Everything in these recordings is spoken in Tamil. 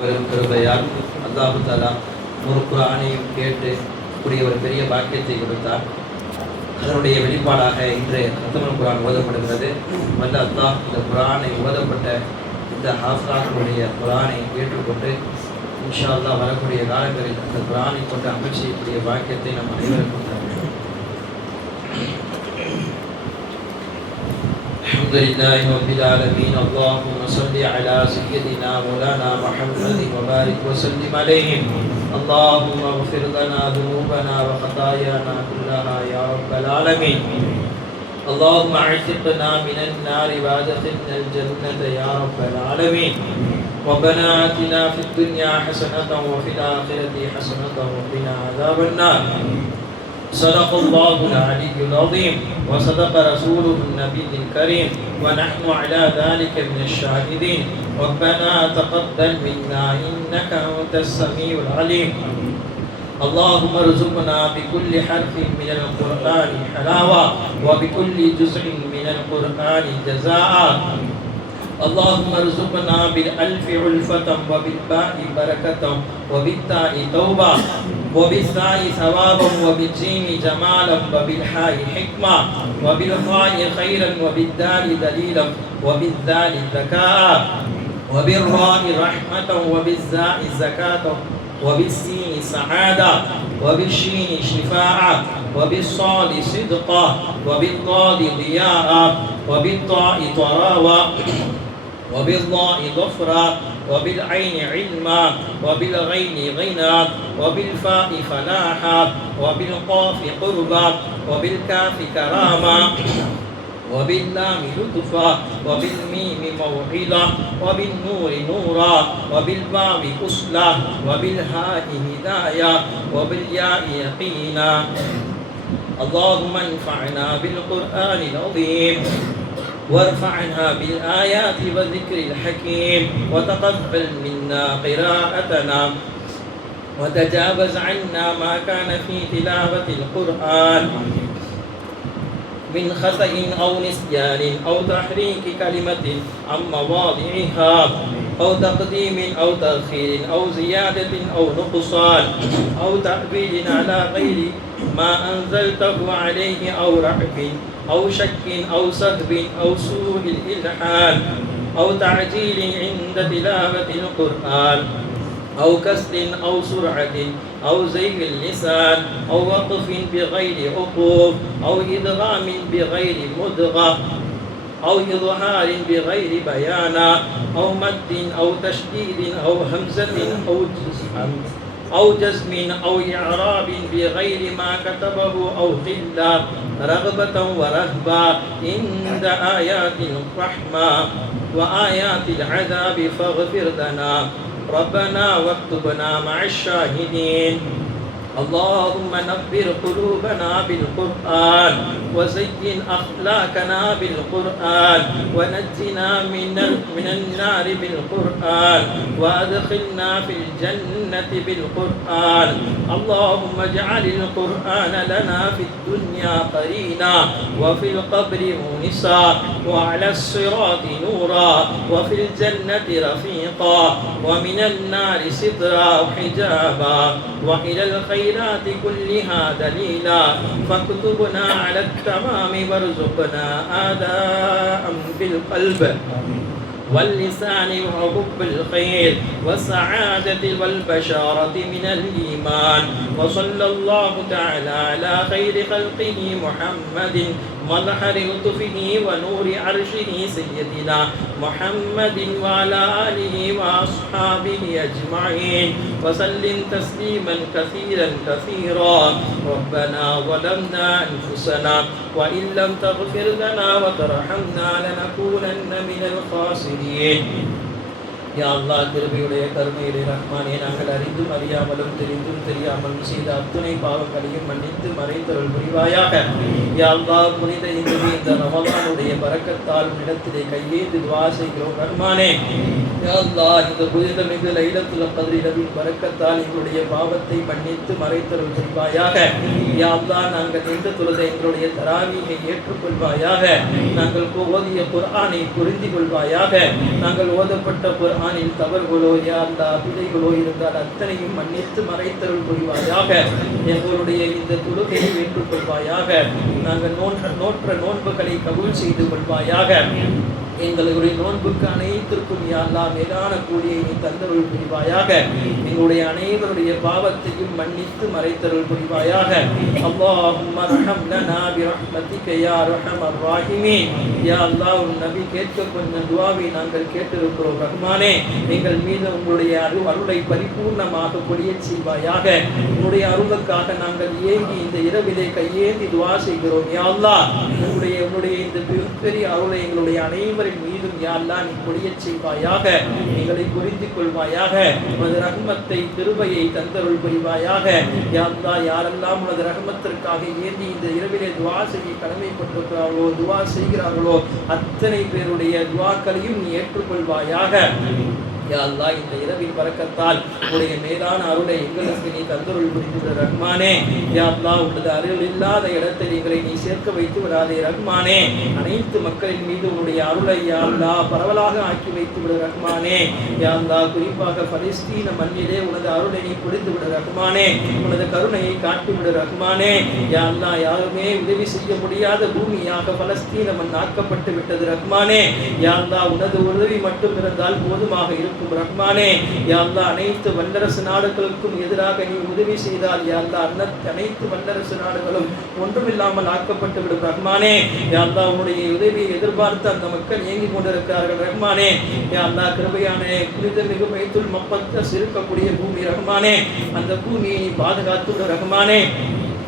கிருபையால் அல்லாஹு தஆலா ஒரு குர்ஆனையும் கேட்டு கூடிய ஒரு பெரிய பாக்கியத்தை கொடுத்தார். அதனுடைய வெளிப்பாடாக இன்று கத்தமுல் குர்ஆன் ஓதப்படுகிறது. வல்ல அல்லாஹ் இந்த குர்ஆனை ஓதப்பட்ட இந்த ஹாஃபிஸ்களுடைய குர்ஆனை ஏற்றுக்கொண்டு இன்ஷா அல்லாஹ் வரக்கூடிய காலங்களில் அந்த குர்ஆனை கொண்டு அமல் செய்யக்கூடிய பாக்கியத்தை நம் அனைவருக்கும் தர வேண்டும். الحمد لله رب العالمين. اللهم صل على سيدنا مولانا محمد وبارك وسلم عليه. اللهم اغفر لنا ذنوبنا وخطايانا كلها يا رب العالمين. اللهم اعتقنا من النار وادخلنا الجنة يا رب العالمين. ربنا آتنا في الدنيا حسنة وفي الآخرة حسنة وقنا عذاب النار. صدق الله العلي العظيم وصدق رسوله النبي الكريم ونحن على ذلك من الشاهدين. ربنا تقبل منا إنك أنت السميع العليم. اللهم ارزقنا بكل حرف من القرآن حلاوة وبكل جزء من القرآن جزاء. اللهم ارزقنا بالألف علفة وبالباء بركة وبالتاء توبة وبالثاء ثوابا وبالجيم جمالا وبالحاء حكمة وبالخاء خيرا وبالدال دليلا وبالذال ذكاء وبالراء رحمة وبالزاء زكاة وبالسين سعادة وبالشين شفاعة وبالصاد صدقا وبالضاد ضياء وبالطاء طراوة وبالضاء ظفرا وبالعين علما وبالغين غنى وبالفاء فلاحا وبالقاف قربا وبالكاف كراما وباللام لطفا وبالميم موعظة وبالنور نورا وبالواو أصلا وبالهاء هداية وبالياء يقينا. اللهم انفعنا بالقرآن العظيم وارفعنا بالآيات والذكر الحكيم وتقبل منا قراءتنا وتجاوز عنا ما كان في تلاوة القرآن من خطأ أو نسيان أو تحريك كلمة عن مواضعها أو تقديم أو تأخير أو زيادة أو نقصان أو تأويل على غير ما أنزلته عليه أو رعب أو شك أو سهو أو سوء الإلحاد أو تعجيل عند تلاوة القرآن أو كسر أو سرعة أو زيغ اللسان أو وقف بغير عقوب أو إدغام بغير مدغة أو إظهار بغير بيان أو مد أو تشديد أو همزة أو جزم أو إعراب بغير ما كتبه أو قلة رغبة ورهبة عند آيات الرحمة وآيات العذاب فاغفر لنا ربنا واكتبنا مع الشاهدين. اللهم نبر قلوبنا بالقرآن وزين أخلاقنا بالقرآن ونجنا من النار بالقرآن وأدخلنا في الجنة بالقرآن. اللهم اجعل القرآن لنا في الدنيا قرينا وفي القبر مونسا وعلى الصراط نورا وفي الجنة رفيقا ومن النار سترا وحجابا وإلى الخيرات كلها دليلا. فاكتبنا على التمام وارزقنا آداء بالقلب واللسان وحب الخير والسعادة والبشارة من الإيمان. وصلى الله تعالى على خير خلقه محمد مظهر لطفه ونور عرشه سيدنا محمد وعلى آله وأصحابه أجمعين وسلم تسليما كثيرا كثيرا. ربنا ظلمنا أنفسنا وإن لم تغفر لنا وترحمنا لنكونن من الخاسرين. யா அல்லாஹ் கிருபையுடைய கருணையுடைய ரஹ்மானே, நாங்கள் அறிந்தும் அறியாமலும் தெரிந்தும் தெரியாமலும் செய்த அத்துணை பாவங்களையும் மன்னித்து மறைத்தருள் புரிவாயாக. யா அல்லாஹ் புனித இந்த ரமலானுடைய பரக்கத்தால் இடத்திலே கையேந்து துஆ செய்கிறோம் ரஹ்மானே. யா அல்லாஹ் இந்த புனிதமிகு லைலத்துல் கத்ர் இரவின் பரக்கத்தால் எங்களுடைய பாவத்தை மன்னித்து மறைத்தருள் புரிவாயாக. யா அல்லாஹ் நாங்கள் இந்த தொழுத எங்களுடைய தராவீகை ஏற்றுக்கொள்வாயாக. நாங்கள் ஓதிய குர்ஆனை புரிந்து கொள்வாயாக. நாங்கள் ஓதப்பட்ட குர்ஆனில் தவறுகளோ யா அல்லாஹ் பிழைகளோ இருந்தால் அத்தனையும் மன்னித்து மறைத்தருள் புரிவாயாக. எங்களுடைய இந்த தொழுகையை ஏற்றுக்கொள்வாயாக. நாங்கள் நோற்ற நோன்புகளை கபூல் செய்து கொள்வாயாக. எங்களுடைய நோன்புக்கு அனைத்திற்கும் யா அல்லாஹ் மேலான கூலியை நீ தந்தருள் புரிவாயாக. எங்களுடைய அனைவருடைய பாவத்தையும் மன்னித்து மறைத்தருள் புரிவாயாக. அல்லாஹும்ம ரஹம் லனா பிரஹ்மதிக யா அர்ஹமர் ராஹிமீன். யா அல்லாஹ் உன் நபி கேட்க கொஞ்சம் துஆவை நாங்கள் கேட்டிருக்கிறோம் ரஹ்மானே. எங்கள் மீது உங்களுடைய அருளை பரிபூர்ணமாக பொழியச் செய்வாயாக. உன்னுடைய அருளுக்காக நாங்கள் ஏங்கி இந்த இரவிலே கையேந்தி துஆ செய்கிறோம் யா அல்லாஹ். உன்னுடைய இந்த பெரிய அருளை எங்களுடைய அனைவரின் மீதும் யா அல்லாஹ் நீ பொழியச் செய்வாயாக. எங்களை புரிந்து கொள்வாயாக. உனது ரஹ்மத்தை கிருபையை தந்தருள் புரிவாயாக. யா அல்லாஹ் யாரெல்லாம் உனது ரஹ்மத்திற்காக ஏந்தி இந்த இரவிலே துஆ செய்ய கடமைப்பட்டிருக்கிறார்களோ துஆ செய்கிறார்களோ அத்தனை பேருடைய துஆக்களையும் நீ ஏற்றுக்கொள்வாயாக. யா அல்லாஹ் இந்த இரவின் பரக்கத்தால் உன்னுடைய மேலான அருளை எங்களுக்கு நீ தந்தருள் புரிந்துவிட ரஹ்மானே. யா அல்லாஹ் உனது அருள் இல்லாத இடத்தில் எங்களை நீ சேர்க்க வைத்து விடாதே ரஹ்மானே. அனைத்து மக்களின் மீது உன்னுடைய அருளை யா அல்லாஹ் பரவலாக ஆக்கி வைத்து விட ரஹ்மானே. யா அல்லாஹ் குறிப்பாக பலஸ்தீன மண்ணிலே உனது அருளை நீ புரிந்து விட ரஹ்மானே. உனது கருணையை காட்டிவிட ரஹ்மானே. யா அல்லாஹ் யாருமே உதவி செய்ய முடியாத பூமியாக பலஸ்தீன மண் ஆக்கப்பட்டு விட்டது ரஹ்மானே. யா அல்லாஹ் உனது உதவி மட்டும் இருந்தால் போதுமாக இருக்கும் ரஹ்மானே. யா அல்லாஹ் அனைத்து வல்லரசு நாடுகளுக்கும் எதிராக நீ உதவி செய்தால் யா அல்லாஹ் அனைத்து வல்லரசு நாடுகளும் ஒன்றுமில்லாமல் ஆக்கப்பட்டு விடும் ரஹ்மானே. யா அல்லாஹ் உன்னுடைய உதவியை எதிர்பார்த்து அந்த மக்கள் இயங்கிக் கொண்டிருக்கிறார்கள் ரஹ்மானே. யா அல்லாஹ் கிருபையான புனிதமிகு பைத்துல் முகத்தஸ் இருக்கக்கூடிய பூமி ரஹ்மானே. அந்த பூமியை நீ பாதுகாத்து விடு ரஹ்மானே.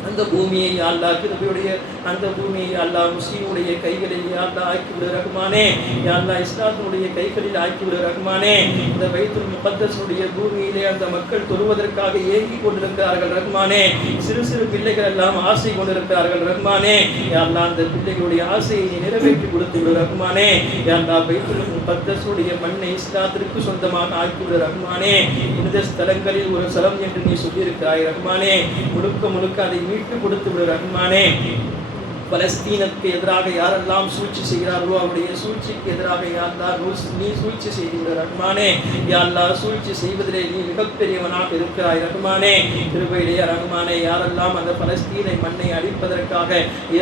அந்த பூமியை யா அல்லாஹ் கிருபையுடைய அந்த பூமியை யா அல்லாஹ் முஸ்லிமுடைய கைகளில் யா அல்லாஹ் ஆக்கிவிடு ரஹ்மானே. யா அல்லாஹ் இஸ்லாமுடைய கைகளில் ஆக்கிவிடு ரஹ்மானே. இந்த பைத்துல் முகத்தஸுடைய பூமியிலே அந்த மக்கள் தொழுவதற்காக ஏங்கி கொண்டிருக்கிறார்கள் ரஹ்மானே. சிறு சிறு பிள்ளைகள் எல்லாம் ஆசை கொண்டிருக்கிறார்கள் ரஹ்மானே. யா அல்லாஹ் அந்த பிள்ளைகளுடைய ஆசையை நிறைவேற்றி கொடுத்து விடு ரஹ்மானே. யா அல்லாஹ் பைத்துல் முகத்தஸுடைய மண்ணை இஸ்லாத்திற்கு சொந்தமாக ஆக்கிவிடு ரஹ்மானே. புனித ஸ்தலங்களில் ஒரு ஸ்தலம் என்று நீ சொல்லியிருக்கிறாய் ரஹ்மானே. முழுக்க அதை மீட்டு கொடுத்து விடு ரஹ்மானே. பலஸ்தீனுக்கு எதிராக யாரெல்லாம் சூழ்ச்சி செய்கிறார்களோ அவருடைய சூழ்ச்சிக்கு எதிராக யா அல்லாஹ் நீ சூழ்ச்சி செய்து விடு ரஹ்மானே. யா அல்லாஹ் சூழ்ச்சி செய்வதிலே நீ மிகப்பெரியவனாக இருக்கிறாய் ரஹ்மானே. கிருபையிலே ரஹ்மானே யாரெல்லாம் அந்த பலஸ்தீனை மண்ணை அழிப்பதற்காக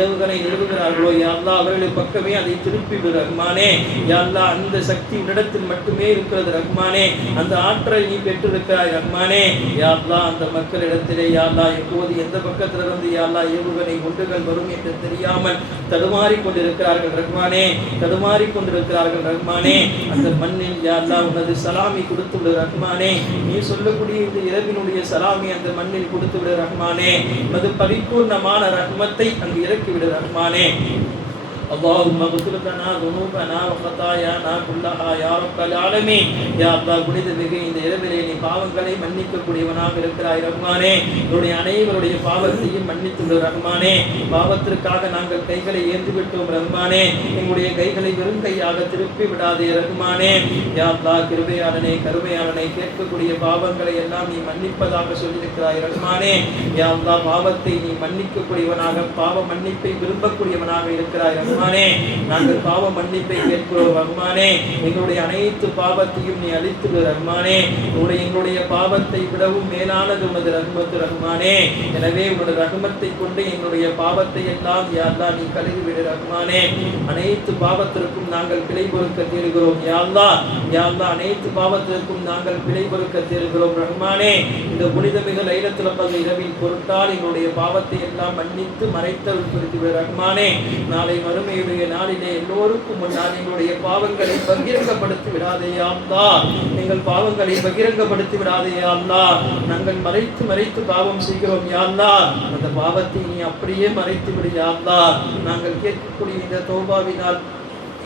ஏவுகணை நிறுவுகிறார்களோ யா அல்லாஹ் அவர்களுடைய பக்கமே அதை திருப்பி விடு ரஹ்மானே. யா அல்லாஹ் அந்த சக்தி உன்னிடத்தில் மட்டுமே இருக்கிறது ரஹ்மானே. அந்த ஆற்றலை நீ பெற்றிருக்கிறாய் ரஹ்மானே. யா அல்லாஹ் அந்த மக்களிடத்திலே யா அல்லாஹ் எப்போது எந்த பக்கத்திலிருந்து யா அல்லாஹ் ஏவுகணை குண்டுகள் வரும் என்று தெரியாமல் தடுமாறி கொண்டிருக்கிறார்கள் ரஹ்மானே. தடுமாறி கொண்டிருக்கிறார்கள் ரஹ்மானே. அந்த மண்ணில் யா அல்லாஹ் உனது சலாமி கொடுத்து விடு ரஹ்மானே. நீ சொல்லக்கூடிய இந்த இரவினுடைய சலாமி அந்த மண்ணில் கொடுத்து விடு ரஹ்மானே. அது பரிபூர்ணமான ரஹ்மத்தை அங்கு இறக்கி விடு ரஹ்மானே. اللهم اغفر لنا ذنوبنا وخطايانا كلها يا رب العالمين. யா அல்லாஹ் புனிதமிகு இந்த இரவிலே நீ பாவங்களை மன்னிக்க கூடியவனாக இருக்கிறாய் ரஹ்மானே. என்னுடைய அனைவருடைய பாவத்தையும் மன்னித்து விடு ரஹ்மானே. பாவத்திற்காக நாங்கள் கைகளை ஏந்தி விட்டோம் ரஹ்மானே. எங்களுடைய கைகளை வெறும் கையாக திருப்பி விடாதே ரஹ்மானே. யா அல்லாஹ் கிருபையாளனே கருமையாளனே கேட்கக்கூடிய பாவங்களை எல்லாம் நீ மன்னிப்பதாக சொல்லியிருக்கிறாய் ரஹ்மானே. யா அல்லாஹ் பாவத்தை நீ மன்னிக்க கூடியவனாக பாவ மன்னிப்பை விரும்பக்கூடியவனாக இருக்கிறாய் ரஹ்மானே. நாங்கள் பாவ மன்னிப்பை கேட்கிறோம் ரஹ்மானே. எங்களுடைய அனைத்து பாவத்தையும் நீ அழித்து விடு ரஹ்மானே. எங்களுடைய பாவத்தை விடவும் மேலானது உனது ரஹ்மத்து ரஹ்மானே. எனவே உனது ரஹ்மத்தை கொண்டு எங்களுடைய பாவத்தை எல்லாம் யா அல்லாஹ் நீ கழுவி விடு ரஹ்மானே. அனைத்து பாவத்திற்கும் நாங்கள் பிழை பொறுக்க தேடுகிறோம் யா அல்லாஹ். யா அல்லாஹ் அனைத்து பாவத்திற்கும் நாங்கள் பிழை பொறுக்க தேடுகிறோம் ரஹ்மானே. இந்த புனிதமிகு லைலத்துல் கத்ர் இரவின் பொருட்டால் எங்களுடைய பாவத்தை எல்லாம் மன்னித்து மறைத்தருள் புரிந்து விடு ரஹ்மானே. நாளை மறுமையுடைய நாளிலே எல்லோருக்கும் முன்னால் எங்களுடைய பாவங்களை பகிரங்கப்படுத்தி விடாதே யா அல்லாஹ். எங்கள் பாவங்களை பகிரங்கப்படுத்தி விடாதே யா அல்லாஹ். நாங்கள் மறைத்து பாவம் செய்கிறோம் யா அல்லாஹ். அந்த பாவத்தை நீ அப்படியே மறைத்து விடு யா அல்லாஹ். நாங்கள் கேட்கக்கூடிய இந்த தௌபாவினால்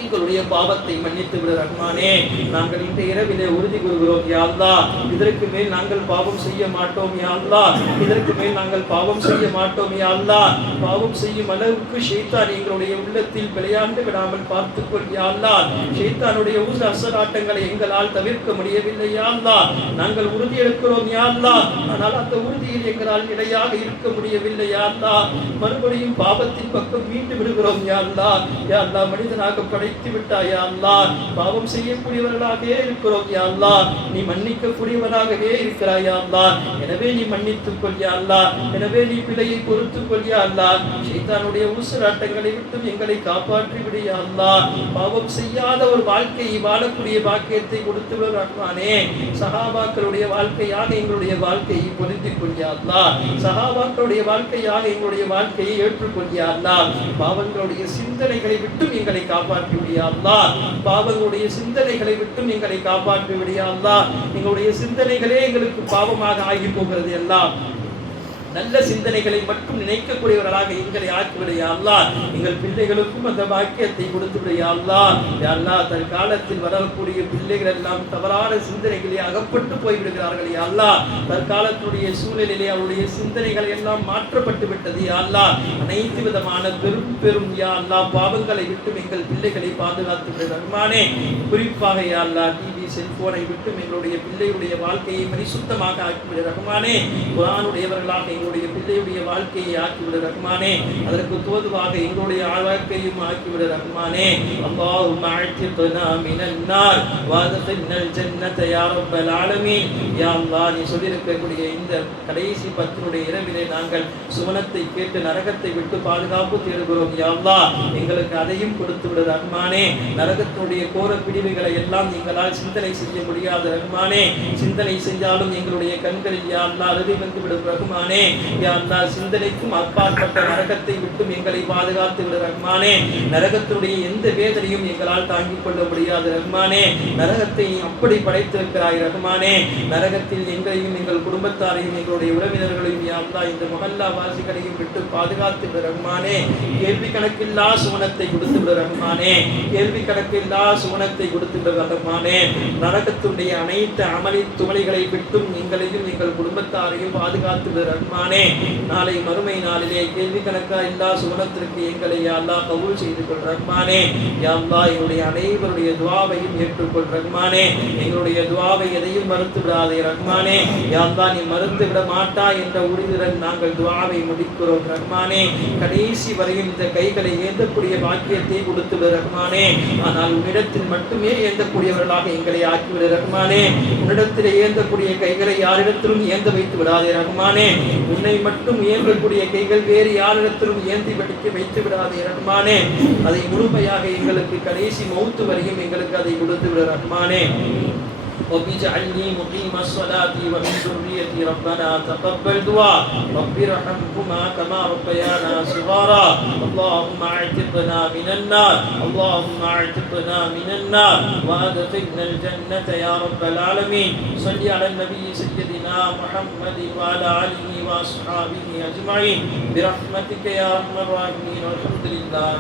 எங்களுடைய பாவத்தை மன்னித்து விடு ரஹ்மானே. நாங்கள் இந்த இரவிலே உறுதி கூறுகிறோம் யா அல்லாஹ். இதற்கு மேல் நாங்கள் பாவம் செய்ய மாட்டோம் யா அல்லாஹ். இதற்கு மேல் நாங்கள் பாவம் செய்ய மாட்டோம் யா அல்லாஹ். பாவம் செய்யும் அளவுக்கு ஷைத்தான் எங்களுடைய உள்ளத்தில் விளையாண்டு விடாமல் பார்த்துக்கொள் யா அல்லாஹ். ஷைத்தானுடைய அசலாட்டங்களை எங்களால் தவிர்க்க முடியவில்லை யா அல்லாஹ். நாங்கள் உறுதி எடுக்கிறோம் யா அல்லாஹ். ஆனால் அந்த உறுதியில் எங்களால் நிலையாக இருக்க முடியவில்லை யா அல்லாஹ். மறுபடியும் பாவத்தின் பக்கம் மீண்டு விடுகிறோம் யா அல்லாஹ். யா அல்லாஹ் மனிதனாக அழித்து விட்டாய் யா அல்லாஹ். பாவம் செய்யக்கூடியவர்களாகவே இருக்கிறோம் யா அல்லாஹ். நீ மன்னிக்கக்கூடியவனாகவே இருக்கிறாய் யா அல்லாஹ். எனவே நீ மன்னித்துக் கொள் யா அல்லாஹ். எனவே நீ பிழையை பொறுத்துக் கொள் யா அல்லாஹ். ஷைத்தானுடைய ஊசலாட்டங்களை விட்டும் எங்களை காப்பாற்றி விடு யா அல்லாஹ். பாவம் செய்யாத ஒரு வாழ்க்கையை வாழக்கூடிய பாக்கியத்தை கொடுத்து ரஹ்மானே. சஹாபாக்களுடைய வாழ்க்கையாக எங்களுடைய வாழ்க்கையை பொருந்திக் கொள் யா அல்லாஹ். சஹாபாக்களுடைய வாழ்க்கையாக எங்களுடைய வாழ்க்கையை ஏற்றுக்கொள் யா அல்லாஹ். பாவங்களுடைய சிந்தனைகளை விட்டும் எங்களை காப்பாற்றி விடு யா அல்லாஹ். பாவங்களுடைய சிந்தனைகளை விட்டும் எங்களை காப்பாற்றி விடு யா அல்லாஹ். எங்களுடைய சிந்தனைகளே எங்களுக்கு பாவமாக ஆகி போகிறது எல்லாம். நல்ல சிந்தனைகளை மட்டும் நினைக்கக்கூடியவர்களாக எங்களை ஆக்கிவிடு யா அல்லாஹ். எங்கள் பிள்ளைகளுக்கும் அந்த பாக்கியத்தை கொடுத்து விடு யா அல்லாஹ். யா அல்லாஹ், தற்காலத்தில் வரக்கூடிய பிள்ளைகள் எல்லாம் தவறான சிந்தனைகளே அகப்பட்டு போய்விடுகிறார்கள் யா அல்லாஹ். தற்காலத்துடைய சூழலிலே அவருடைய சிந்தனைகள் எல்லாம் மாற்றப்பட்டு விட்டது யா அல்லாஹ். அனைத்து விதமான பெரும் பெரும் யா அல்லாஹ் பாவங்களை விட்டு எங்கள் பிள்ளைகளை பாதுகாத்து விடு ரஹ்மானே. குறிப்பாக யா அல்லாஹ் டிவி செல்போனை விட்டு எங்களுடைய பிள்ளையுடைய வாழ்க்கையை பரிசுத்தமாக ஆக்கிவிடு ரஹ்மானே. குர்ஆனுடையவர்களாக எங்களுடைய பிள்ளையுடைய வாழ்க்கையை ஆக்கிவிட ரஹ்மானே. அதற்கு தோதுவாக எங்களுடைய வாழ்க்கையும் ஆக்கிவிட ரஹ்மானே. அல்லாஹும்ம அஅ்திக்னா மினன் நார் வஅத்கில்னல் ஜன்னத யா ரப்பல் ஆலமீன். யா அல்லாஹ், நீ சொல்லியிருக்கக்கூடிய இந்த கடைசி 10 இரவிலே நாங்கள் சுவனத்தை கேட்டு நரகத்தை விட்டு பாதுகாப்பு தேடுகிறோம் யா அல்லாஹ். எங்களுக்கு அதையும் கொடுத்து விட ரஹ்மானே. நரகத்துடைய கோர பிடிவுகளை எல்லாம் எங்களால் சிந்தனை செய்ய முடியாத ரஹ்மானே. சிந்தனை செஞ்சாலும் எங்களுடைய கண்களில் யா அல்லாஹ் அழுகை வந்து விடும் ரஹ்மானே. யா அல்லாஹ், சிந்தனைக்கும் அப்பாற்பட்ட நரகத்தை விட்டும் எங்களை பாதுகாத்து விடு ரஹ்மானே. நரகத்துடைய எந்த வேதனையும் எங்களால் தாங்கிக் கொள்ள முடியாது ரஹ்மானே. நரகத்தை அப்படி படைத்திருக்கிறாய் ரஹ்மானே. நரகத்தில் எங்களையும் எங்கள் குடும்பத்தாரையும் எங்களுடைய உறவினர்களையும் யா அல்லாஹ் இந்த மஹல்லா வாசிகளையும் விட்டு பாதுகாத்து விடு ரஹ்மானே. கேள்வி கணக்கில்லா சுவனத்தை கொடுத்து விடு ரஹ்மானே. கேள்வி கணக்கில்லா சுவனத்தை கொடுத்து விடு ரஹ்மானே. நரகத்துடைய அனைத்து அமளி துமளிகளை விட்டும் எங்களையும் எங்கள் குடும்பத்தாரையும் பாதுகாத்து விடு ரஹ்மானே. நாளை மறுமை நாளிலே கேள்வி கணக்கா இல்லா சுவனத்திற்கு எங்களை யா அல்லாஹ் கபூல் செய்து கொள் ரஹ்மானே. யா அல்லாஹ், எங்களுடைய அனைவருடைய துஆவையும் ஏற்றுக்கொள் ரஹ்மானே. எங்களுடைய துஆவை எதையும் மறுத்து விடாதே ரஹ்மானே. யா அல்லாஹ், நீ மறுத்து விட மாட்டாய் என்ற உறுதியுடன் நாங்கள் துஆவை முடிக்கிறோம் ரஹ்மானே. கடைசி வரையும் இந்த கைகளை ஏந்தக்கூடிய பாக்கியத்தை கொடுத்து விடு ரஹ்மானே. ஆனால் உன்னிடத்தில் மட்டுமே ஏந்தக்கூடியவர்களாக எங்களை ஆக்கிவிடு ரஹ்மானே. உன்னிடத்தில் ஏந்தக்கூடிய கைகளை யாரிடத்திலும் ஏந்த வைத்து விடாதே ரஹ்மானே. உன்னை மட்டும் ஏந்தக்கூடிய கைகள் வேறு யாரிடத்திலும் ஏந்தி வைத்து விடாதே ரஹ்மானே. அதை முழுமையாக எங்களுக்கு கடைசி மௌத்து வரையும் எங்களுக்கு அதை கொடுத்து விட ரஹ்மானே. وَبِجْعَلْنِي مُقِيمَ الصَّلَاةِ وَمِنْ ذُرِّيَّتِي رَبَّنَا تَقَبَّلْ دُعَاء رَبِّ ارْحَمْهُمَا كَمَا رَبَّيَانَا صِغَارًا اللهم اعتقنا من النار اللهم اعتقنا من النار وأدخلنا الجنة يا رب العالمين. صل على النبي سيدنا محمد وعلى آله وأصحابه أجمعين برحمتك يا أرحم الراحمين والحمد لله.